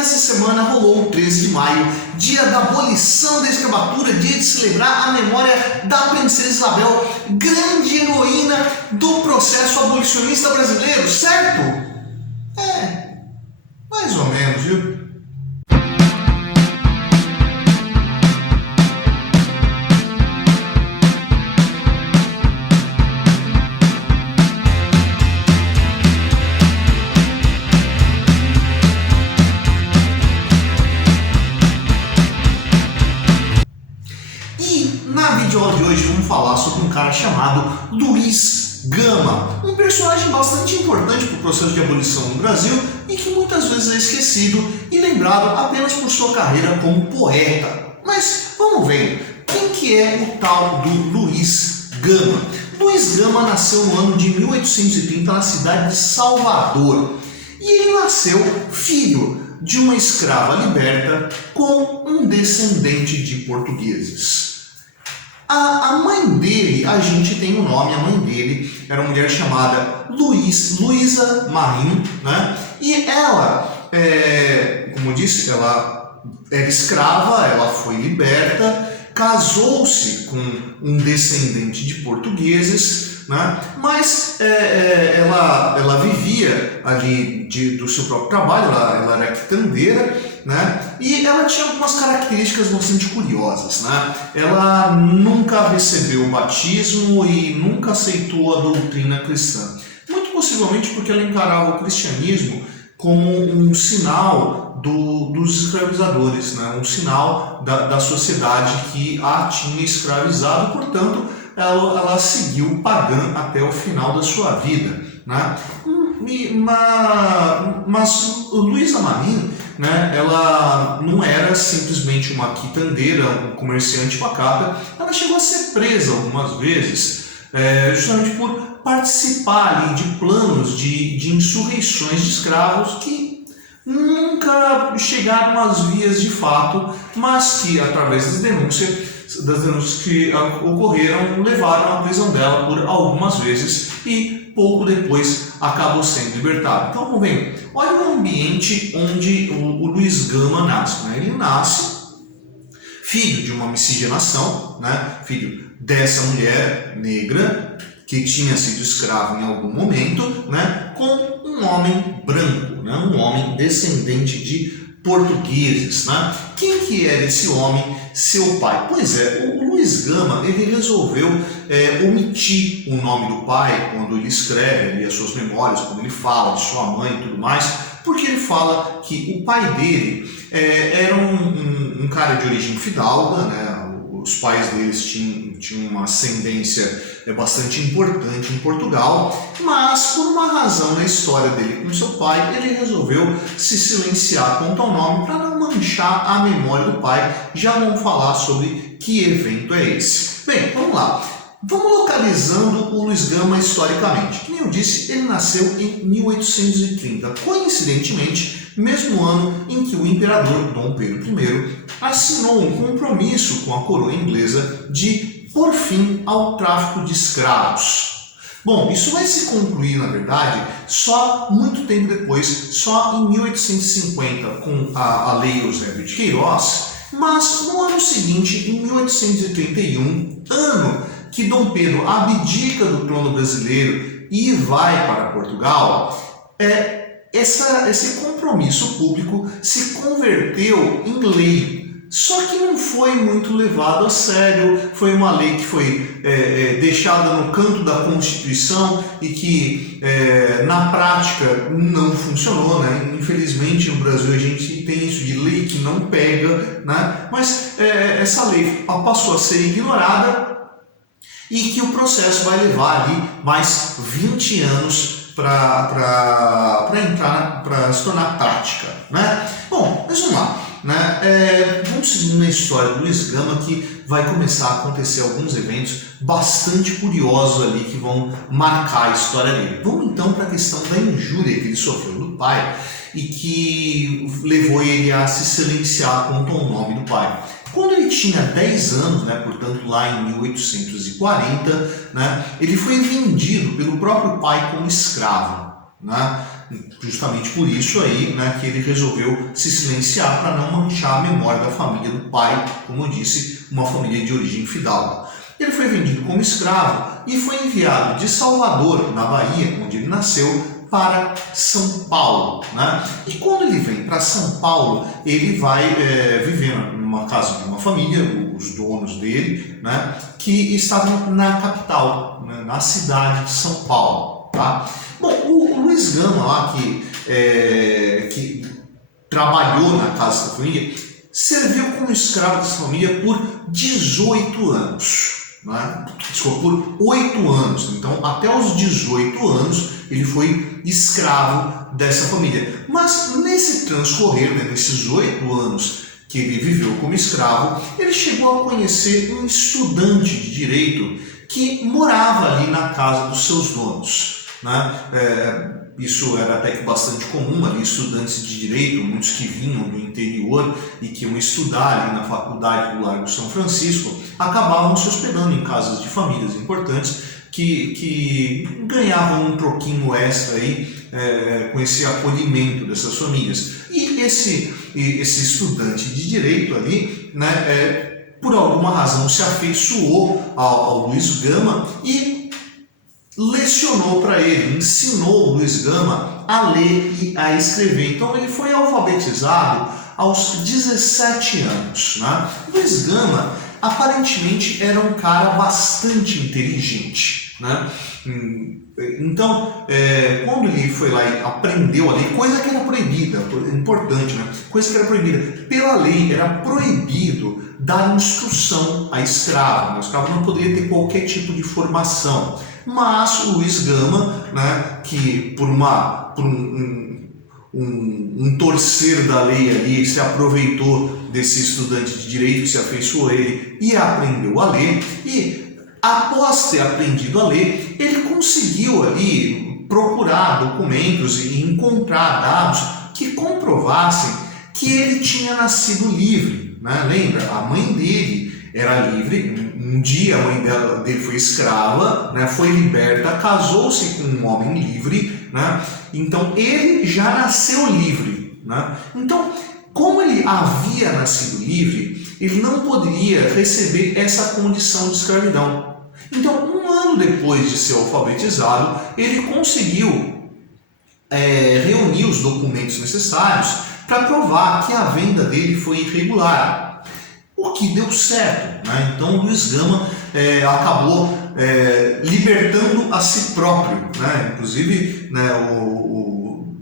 nessa semana rolou o 13 de maio, dia da abolição da escravatura, dia de celebrar a memória da princesa Isabel, grande heroína do processo abolicionista brasileiro, certo? Mais ou menos, viu? Na videoaula de hoje vamos falar sobre um cara chamado Luiz Gama, um personagem bastante importante para o processo de abolição no Brasil e que muitas vezes é esquecido e lembrado apenas por sua carreira como poeta. Mas vamos ver, quem que é o tal do Luiz Gama? Luiz Gama nasceu no ano de 1830 na cidade de Salvador e ele nasceu filho de uma escrava liberta com um descendente de portugueses. A mãe dele, a gente tem um nome, a mãe dele era uma mulher chamada Luísa Marim, né? E ela, como eu disse, ela era escrava, ela foi liberta, casou-se com um descendente de portugueses, né? Mas ela vivia ali do seu próprio trabalho, ela era quitandeira, né? E ela tinha algumas características bastante curiosas, né? Ela nunca recebeu o batismo e nunca aceitou a doutrina cristã. Muito possivelmente porque ela encarava o cristianismo como um sinal dos escravizadores, né? Um sinal da sociedade que a tinha escravizado, portanto, ela seguiu pagã até o final da sua vida, né? Mas Luísa Marim, né, ela não era simplesmente uma quitandeira, um comerciante pacata, ela chegou a ser presa algumas vezes, justamente por participar ali de planos de insurreições de escravos que nunca chegaram às vias de fato, mas que através das denúncias que ocorreram levaram à prisão dela por algumas vezes e pouco depois acabou sendo libertado. Então, vamos ver, olha o ambiente onde o Luiz Gama nasce, né? Ele nasce filho de uma miscigenação, né? Filho dessa mulher negra que tinha sido escrava em algum momento, né? Com um homem branco, né? Um homem descendente de portugueses, né? Quem que era esse homem, seu pai? Pois é, o Luiz Gama, ele resolveu omitir o nome do pai quando ele escreve ali as suas memórias, quando ele fala de sua mãe e tudo mais, porque ele fala que o pai dele era um cara de origem fidalga, né? Os pais deles tinham uma ascendência bastante importante em Portugal, mas por uma razão na história dele com seu pai, ele resolveu se silenciar quanto ao nome para não manchar a memória do pai. Já vamos falar sobre que evento é esse. Bem, vamos lá. Vamos localizando o Luiz Gama historicamente. Como eu disse, ele nasceu em 1830, coincidentemente, mesmo ano em que o imperador Dom Pedro I assinou um compromisso com a coroa inglesa de pôr fim ao tráfico de escravos. Bom, isso vai se concluir, na verdade, só muito tempo depois, só em 1850, com a Lei Eusébio de Queiroz, mas no ano seguinte, em 1831, ano que Dom Pedro abdica do trono brasileiro e vai para Portugal, esse compromisso público se converteu em lei. Só que não foi muito levado a sério, foi uma lei que foi deixada no canto da Constituição e que na prática não funcionou, né? Infelizmente no Brasil a gente tem isso de lei que não pega, né? Mas essa lei passou a ser ignorada e que o processo vai levar ali mais 20 anos para se tornar prática, né? Bom, mas vamos lá, né? Vamos seguir na história do Luiz Gama, que vai começar a acontecer alguns eventos bastante curiosos ali que vão marcar a história dele. Vamos então para a questão da injúria que ele sofreu do pai e que levou ele a se silenciar quanto ao nome do pai. Quando ele tinha 10 anos, né, portanto lá em 1840, né, ele foi vendido pelo próprio pai como escravo, né? Justamente por isso aí, né, que ele resolveu se silenciar para não manchar a memória da família do pai, como eu disse, uma família de origem fidalga. Ele foi vendido como escravo e foi enviado de Salvador, na Bahia, onde ele nasceu, para São Paulo, né? E quando ele vem para São Paulo, ele vai viver numa casa de uma família, os donos dele, né, que estavam na capital, né, na cidade de São Paulo. Tá? Bom, o Luiz Gama lá, que trabalhou na casa dessa família, serviu como escravo dessa família por 18 anos. Né? Desculpa, por 8 anos. Então, até os 18 anos, ele foi escravo dessa família. Mas nesse transcorrer, né, nesses 8 anos que ele viveu como escravo, ele chegou a conhecer um estudante de direito que morava ali na casa dos seus donos. Né? Isso era até que bastante comum ali, estudantes de direito, muitos que vinham do interior e que iam estudar ali na faculdade do Largo São Francisco, acabavam se hospedando em casas de famílias importantes que ganhavam um troquinho extra aí, com esse acolhimento dessas famílias. E esse estudante de direito ali, né, por alguma razão se afeiçoou ao Luiz Gama e lecionou para ele, ensinou o Luiz Gama a ler e a escrever. Então ele foi alfabetizado aos 17 anos. Né? Luiz Gama aparentemente era um cara bastante inteligente. Né? Então, quando ele foi lá e aprendeu a ler, coisa que era proibida, importante, né? Coisa que era proibida, pela lei era proibido dar instrução a escravo. O escravo não poderia ter qualquer tipo de formação. Mas o Luiz Gama, né, que por um torcer da lei ali, se aproveitou desse estudante de direito que se afeiçoou a ele e aprendeu a ler, e após ter aprendido a ler, ele conseguiu ali procurar documentos e encontrar dados que comprovassem que ele tinha nascido livre. Né? Lembra? A mãe dele era livre. Um dia a mãe dele foi escrava, né, foi liberta, casou-se com um homem livre, né, então ele já nasceu livre. Né? Então, como ele havia nascido livre, ele não poderia receber essa condição de escravidão. Então, um ano depois de ser alfabetizado, ele conseguiu reunir os documentos necessários para provar que a venda dele foi irregular. O que deu certo. Né? Então o Luiz Gama acabou libertando a si próprio. Né? Inclusive, né,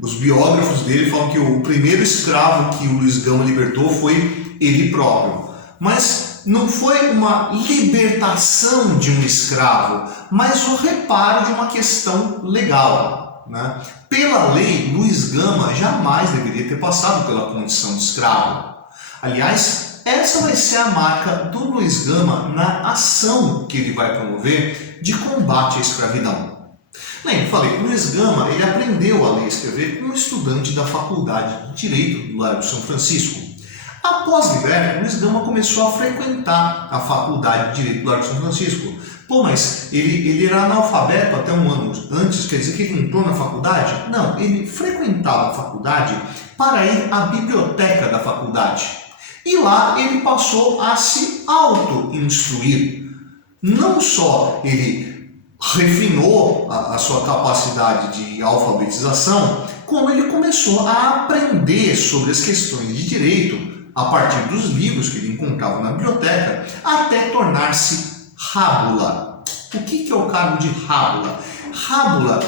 os biógrafos dele falam que o primeiro escravo que o Luiz Gama libertou foi ele próprio. Mas não foi uma libertação de um escravo, mas o reparo de uma questão legal. Né? Pela lei, Luiz Gama jamais deveria ter passado pela condição de escravo. Aliás, essa vai ser a marca do Luiz Gama na ação que ele vai promover de combate à escravidão. Lembra, falei, o Luiz Gama ele aprendeu a ler e escrever como estudante da Faculdade de Direito do Largo São Francisco. Após liberto, Luiz Gama começou a frequentar a Faculdade de Direito do Largo São Francisco. Pô, mas ele era analfabeto até um ano antes, quer dizer que ele entrou na faculdade? Não, ele frequentava a faculdade para ir à biblioteca da faculdade. E lá ele passou a se auto-instruir. Não só ele refinou a sua capacidade de alfabetização, como ele começou a aprender sobre as questões de direito a partir dos livros que ele encontrava na biblioteca, até tornar-se rábula. O que é o cargo de rábula? Rábula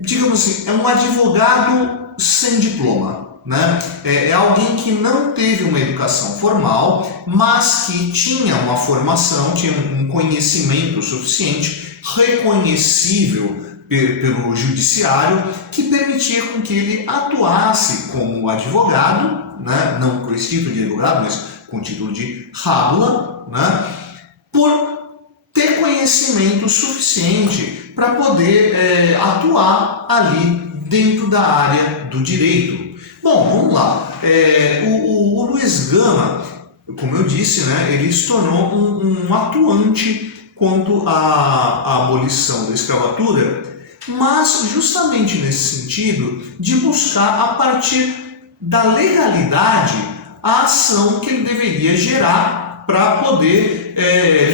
digamos assim, é um advogado sem diploma. Né? É alguém que não teve uma educação formal, mas que tinha uma formação, tinha um conhecimento suficiente, reconhecível pelo judiciário, que permitia com que ele atuasse como advogado, né? Não com esse título de advogado, mas com o título de rábula, né? Por ter conhecimento suficiente para poder atuar ali dentro da área do direito. Bom, vamos lá. O Luiz Gama, como eu disse, né, ele se tornou um atuante quanto à abolição da escravatura, mas justamente nesse sentido de buscar a partir da legalidade a ação que ele deveria gerar para poder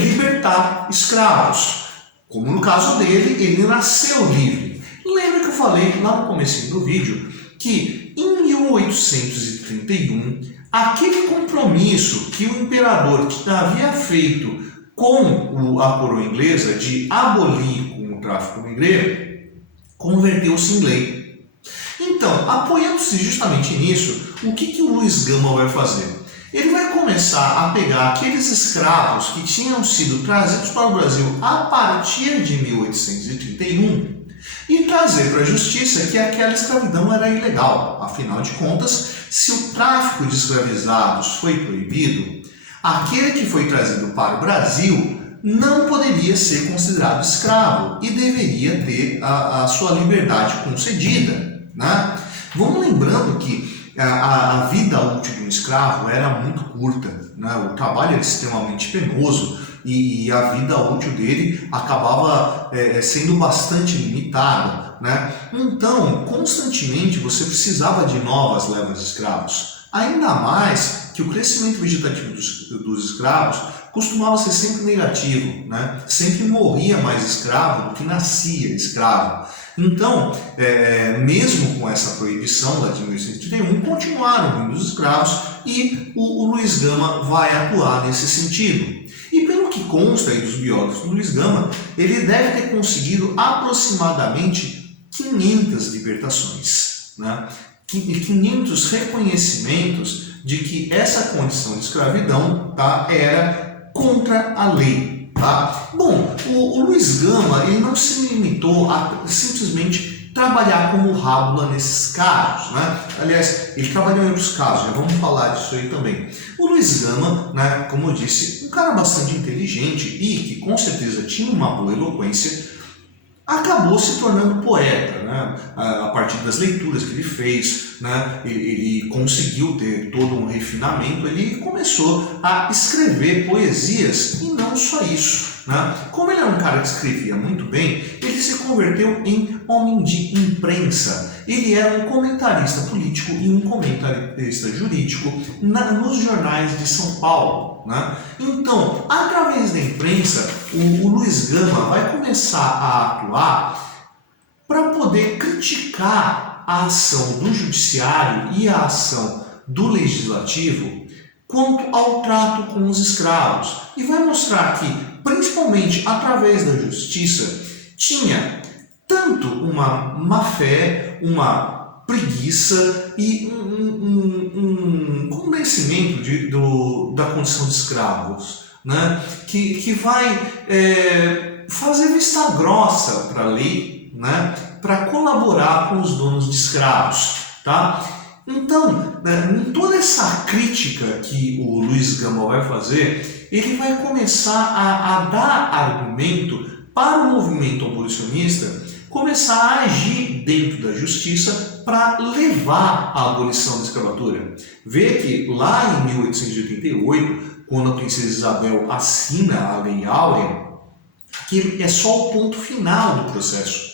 libertar escravos. Como no caso dele, ele nasceu livre. Lembra que eu falei lá no começo do vídeo que em 1831, aquele compromisso que o imperador havia feito com a coroa inglesa de abolir com o tráfico negreiro, converteu-se em lei. Então, apoiando-se justamente nisso, o que o Luiz Gama vai fazer? Ele vai começar a pegar aqueles escravos que tinham sido trazidos para o Brasil a partir de 1831 e trazer para a justiça que aquela escravidão era ilegal. Afinal de contas, se o tráfico de escravizados foi proibido, aquele que foi trazido para o Brasil não poderia ser considerado escravo e deveria ter a sua liberdade concedida, né? Vamos lembrando que a vida útil de um escravo era muito curta, né? O trabalho era extremamente penoso e a vida útil dele acabava sendo bastante limitada, né? Então, constantemente você precisava de novas levas de escravos. Ainda mais que o crescimento vegetativo dos escravos costumava ser sempre negativo, né? Sempre morria mais escravo do que nascia escravo. Então, mesmo com essa proibição lá de 1831, continuaram vindo os escravos e o Luiz Gama vai atuar nesse sentido. E pelo que consta aí dos biógrafos do Luiz Gama, ele deve ter conseguido aproximadamente 500 libertações, né? 500 reconhecimentos de que essa condição de escravidão, tá, era contra a lei. Tá? Bom, o Luiz Gama ele não se limitou a simplesmente trabalhar como rábula nesses casos, né? Aliás, ele trabalhou em outros casos, já vamos falar disso aí também. O Luiz Gama, né, como eu disse, um cara bastante inteligente e que com certeza tinha uma boa eloquência, acabou se tornando poeta, né? A partir das leituras que ele fez, né? Ele conseguiu ter todo um refinamento, ele começou a escrever poesias e não só isso, né? Como ele era um cara que escrevia muito bem, ele se converteu em homem de imprensa. Ele era um comentarista político e um comentarista jurídico nos jornais de São Paulo, né? Então, através da imprensa, o Luiz Gama vai começar a atuar para poder criticar a ação do judiciário e a ação do legislativo quanto ao trato com os escravos. E vai mostrar que, principalmente através da justiça, tinha tanto uma má-fé, uma preguiça e um convencimento da condição de escravos, né? que vai fazer vista grossa para a lei, né? Para colaborar com os donos de escravos. Tá? Então, em toda essa crítica que o Luiz Gama vai fazer, ele vai começar a dar argumento para o movimento abolicionista começar a agir dentro da justiça para levar à abolição da escravatura. Vê que lá em 1888, quando a princesa Isabel assina a Lei Áurea, que é só o ponto final do processo.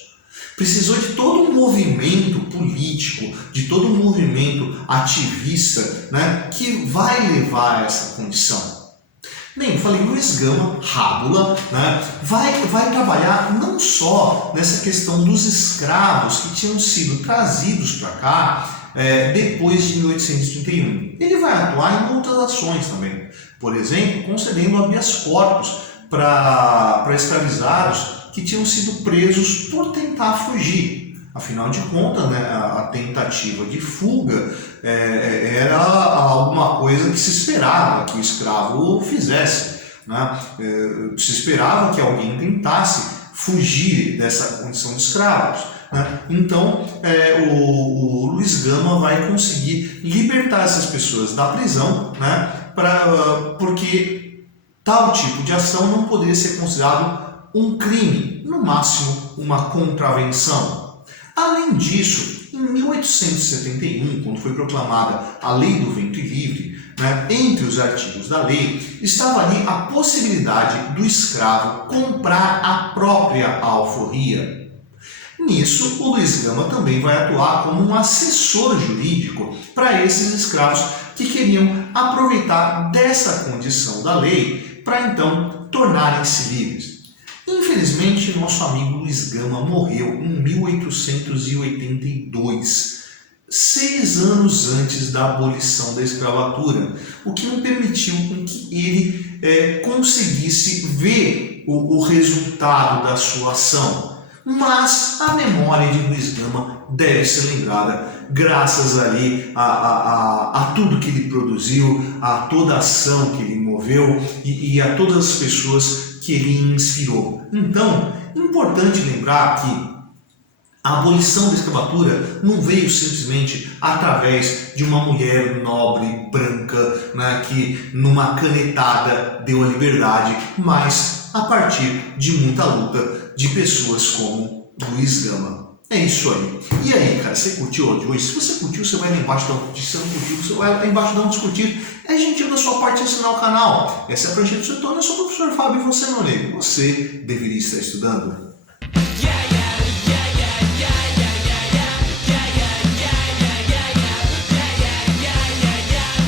Precisou de todo um movimento político, de todo um movimento ativista, né, que vai levar a essa condição. Bem, eu falei, Luiz Gama, rábula, né, vai trabalhar não só nessa questão dos escravos que tinham sido trazidos para cá depois de 1831. Ele vai atuar em outras ações também. Por exemplo, concedendo habeas corpus para escravizados que tinham sido presos por tentar fugir. Afinal de contas, né, a tentativa de fuga era alguma coisa que se esperava que o escravo fizesse, né? Se esperava que alguém tentasse fugir dessa condição de escravos, né? Então, o Luiz Gama vai conseguir libertar essas pessoas da prisão, né? Porque tal tipo de ação não poderia ser considerado um crime, no máximo uma contravenção. Além disso, em 1871, quando foi proclamada a Lei do Ventre Livre, né, entre os artigos da lei, estava ali a possibilidade do escravo comprar a própria alforria. Nisso, o Luiz Gama também vai atuar como um assessor jurídico para esses escravos que queriam aproveitar dessa condição da lei para então tornarem-se livres. Infelizmente, nosso amigo Luiz Gama morreu em 1882, 6 anos antes da abolição da escravatura, o que não permitiu que ele conseguisse ver o resultado da sua ação. Mas a memória de Luiz Gama deve ser lembrada graças ali a tudo que ele produziu, a toda a ação que ele moveu e a todas as pessoas que ele inspirou. Então, importante lembrar que a abolição da escravatura não veio simplesmente através de uma mulher nobre, branca, né, que numa canetada deu a liberdade, mas a partir de muita luta de pessoas como Luiz Gama. É isso aí. E aí, cara, você curtiu o áudio de hoje? Se você curtiu, você vai lá embaixo dar um curtir. Se você não curtiu, você vai lá embaixo dar um discutir. É gentil da sua parte assinar o canal. Essa é a prancha do setor, eu sou o professor Fábio e você não lê. Você deveria estar estudando.